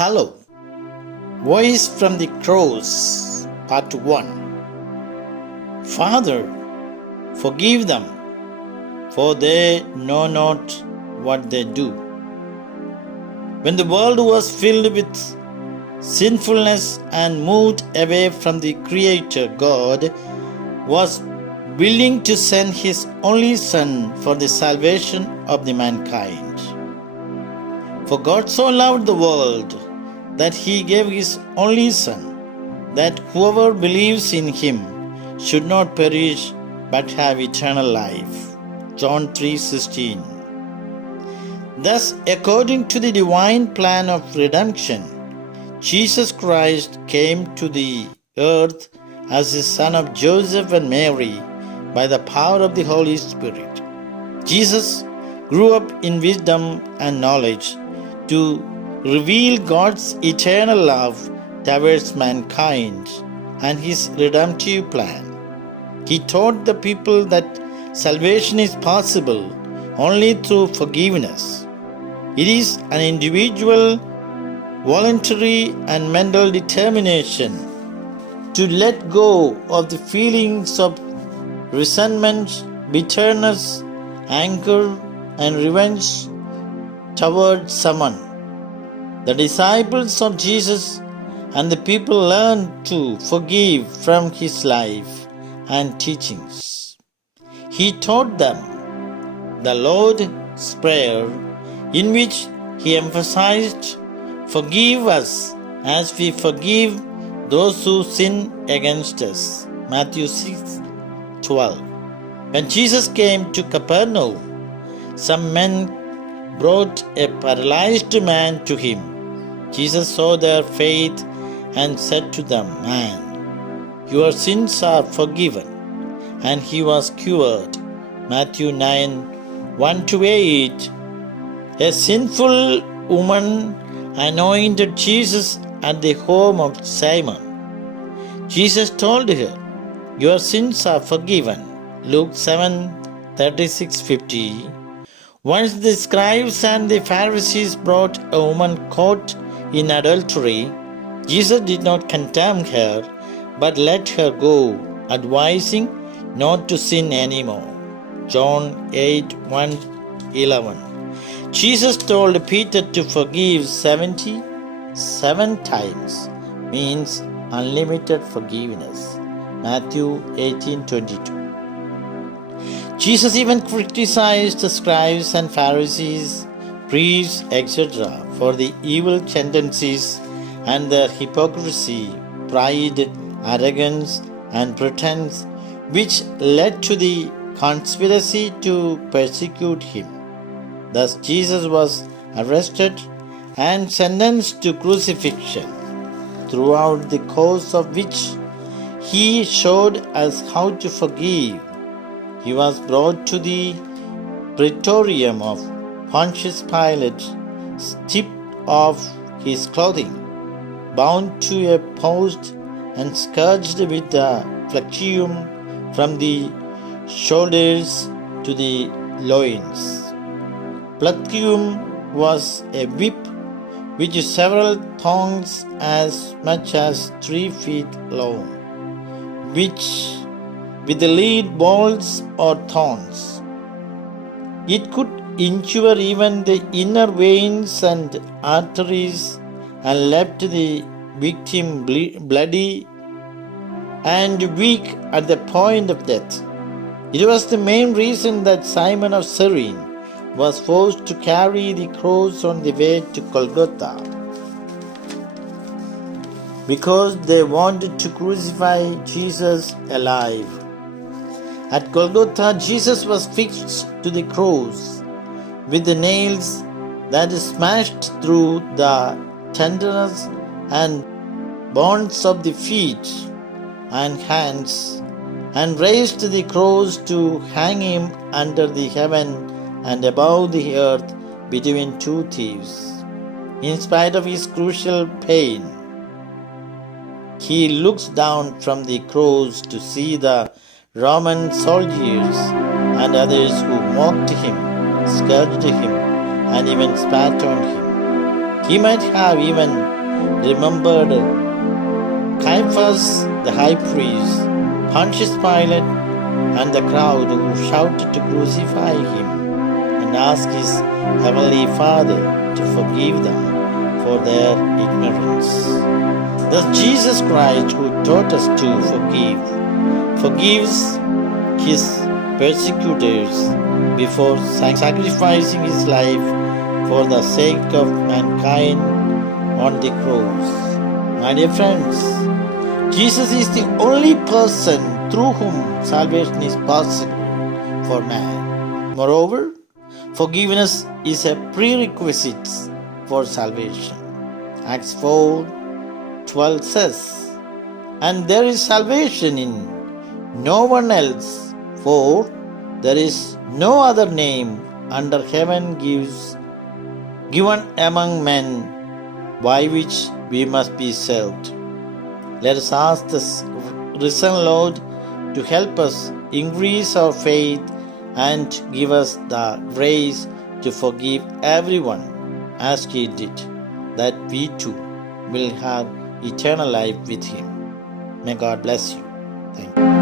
Hello, Voice from the Cross, Part 1. Father, forgive them, for they know not what they do. When the world was filled with sinfulness and moved away from the Creator, God was willing to send His only Son for the salvation of the mankind. For God so loved the world that He gave His only Son, that whoever believes in Him should not perish but have eternal life. John 3:16. Thus, according to the divine plan of redemption, Jesus Christ came to the earth as the son of Joseph and Mary by the power of the Holy Spirit. Jesus grew up in wisdom and knowledge to reveal God's eternal love towards mankind and His redemptive plan. He taught the people that salvation is possible only through forgiveness. It is an individual, voluntary, and mental determination to let go of the feelings of resentment, bitterness, anger, and revenge toward someone. The disciples of Jesus and the people learned to forgive from His life and teachings. He taught them the Lord's Prayer, in which He emphasized, "Forgive us as we forgive those who sin against us." Matthew 6:12. When Jesus came to Capernaum, some men brought a paralyzed man to Him. Jesus saw their faith and said to them, "Man, your sins are forgiven." And he was cured. Matthew 9:1-8. A sinful woman anointed Jesus at the home of Simon. Jesus told her, "Your sins are forgiven." Luke 7:36-50. Once the scribes and the Pharisees brought a woman caught in adultery. Jesus did not condemn her, but let her go, advising not to sin anymore. John 8:1-11. Jesus told Peter to forgive 77 times, means unlimited forgiveness. Matthew 18:22. Jesus even criticized the scribes and Pharisees, priests, etc., for the evil tendencies and their hypocrisy, pride, arrogance, and pretense, which led to the conspiracy to persecute Him. Thus, Jesus was arrested and sentenced to crucifixion, throughout the course of which He showed us how to forgive. He was brought to the praetorium of Pontius Pilate, stripped of his clothing, bound to a post, and scourged with the flagellum from the shoulders to the loins. Flagellum was a whip with several thongs as much as 3 feet long, which with the lead balls or thorns. It could injure even the inner veins and arteries and left the victim bloody and weak at the point of death. It was the main reason that Simon of Cyrene was forced to carry the cross on the way to Golgotha, because they wanted to crucify Jesus alive. At Golgotha, Jesus was fixed to the cross with the nails that smashed through the tendons and bones of the feet and hands, and raised the cross to hang Him under the heaven and above the earth between two thieves. In spite of His crucial pain, He looks down from the cross to see the Roman soldiers and others who mocked Him, scourged Him, and even spat on Him. He might have even remembered Caiaphas, the high priest, Pontius Pilate, and the crowd who shouted to crucify him, and asked his heavenly Father to forgive them for their ignorance. Thus Jesus Christ, who taught us to forgive, forgives his persecutors before sacrificing his life for the sake of mankind on the cross. My dear friends, Jesus is the only person through whom salvation is possible for man. Moreover, forgiveness is a prerequisite for salvation. Acts 4:12 says, "And there is salvation in no one else, for there is no other name under heaven given among men by which we must be saved." Let us ask the risen Lord to help us increase our faith and give us the grace to forgive everyone as He did, that we too will have eternal life with Him. May God bless you. Thank you.